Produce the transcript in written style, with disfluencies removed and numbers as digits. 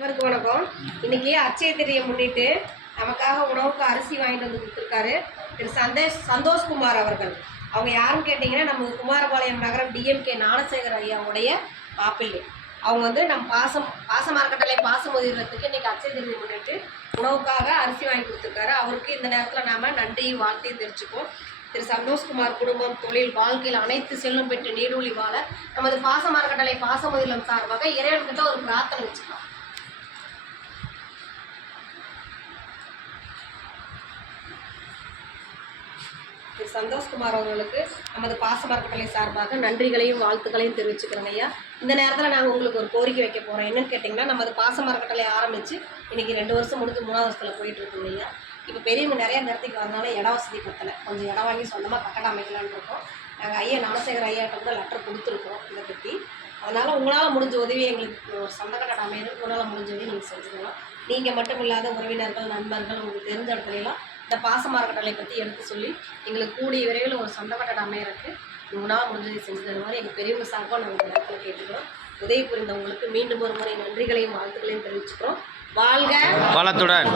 அனைவருக்கும் வணக்கம். இன்னைக்கு அட்சய திருதியை முன்னிட்டு நமக்காக உணவுக்கு அரிசி வாங்கிட்டு வந்து கொடுத்துருக்காரு திரு சந்தோஷ்குமார் அவர்கள். அவங்க யாருன்னு கேட்டிங்கன்னா, நம்ம குமாரபாளையம் நகரம் டிஎம்கே ஞானசேகர் ஐயாவுடைய மாப்பிள்ளை. அவங்க வந்து நம்ம பாசமரக்கட்டளை பாசமுதிரத்துக்கு இன்றைக்கி அட்சய திருதியை முன்னிட்டு உணவுக்காக அரிசி வாங்கி கொடுத்துருக்காரு. அவருக்கு இந்த நேரத்தில் நாம் நன்றியும் வாழ்த்தையும் தெரிஞ்சுப்போம். திரு சந்தோஷ்குமார் குடும்பம், தொழில், வாழ்க்கையில் அனைத்து செல்லும் பெற்று நீடூழி வாழ நமது பாசமரக்கட்டளை பாசமுதிரம் சார்பாக இறைவன்கிட்ட ஒரு பிரார்த்தனை வச்சுக்கலாம். திரு சந்தோஷ்குமார் அவர்களுக்கு நமது பாசமரக்கட்டளை சார்பாக நன்றிகளையும் வாழ்த்துக்களையும் தெரிவிச்சுக்கிறோங்க ஐயா. இந்த நேரத்தில் நாங்கள் உங்களுக்கு ஒரு கோரிக்கை வைக்க போகிறோம். என்னன்னு கேட்டிங்கன்னா, நமது பாசமரக்கட்டளை ஆரம்பித்து இன்றைக்கி 2 வருஷம் முடிஞ்சு 3ஆவது வருஷத்தில் போயிட்டுருக்குங்க ஐயா. இப்போ பெரியவங்க நிறைய இடத்துக்கு வரனால இட வசதி பத்தலை. கொஞ்சம் இடம் வாங்கி சொந்தமாக கட்டடம் அமைக்கலான்னு இருக்கோம். நாங்கள் ஐயா ஞானசேகர் ஐயாட்ட வந்து லெட்டர் கொடுத்துருக்கோம் இதை பற்றி. அதனால் உங்களால் முடிஞ்ச உதவி எங்களுக்கு ஒரு சொந்த கட்டடம் அமையிறது உங்களால் முடிஞ்ச உதவி நீங்கள் செஞ்சுக்கலாம். நீங்கள் மட்டும் இல்லாத உறவினர்கள், நண்பர்கள், உங்களுக்கு தெரிஞ்ச இடத்துலலாம் இந்த பாசமரக்கட்டளை பற்றி எடுத்து சொல்லி எங்களுக்கு கூடிய விரைவில் ஒரு சொந்த கட்டடம் அமையறதுக்கு உங்களால் முடிஞ்சதை செஞ்சு தருவார் எங்கள் பெரியவங்க சார்பாக நாங்கள் இந்த இடத்துல கேட்டுக்கிறோம். உதவி புரிந்தவங்களுக்கு மீண்டும் ஒரு முறை நன்றிகளையும் வாழ்த்துக்களையும் தெரிவிச்சுக்கிறோம். வாழ்க வளத்துடன்.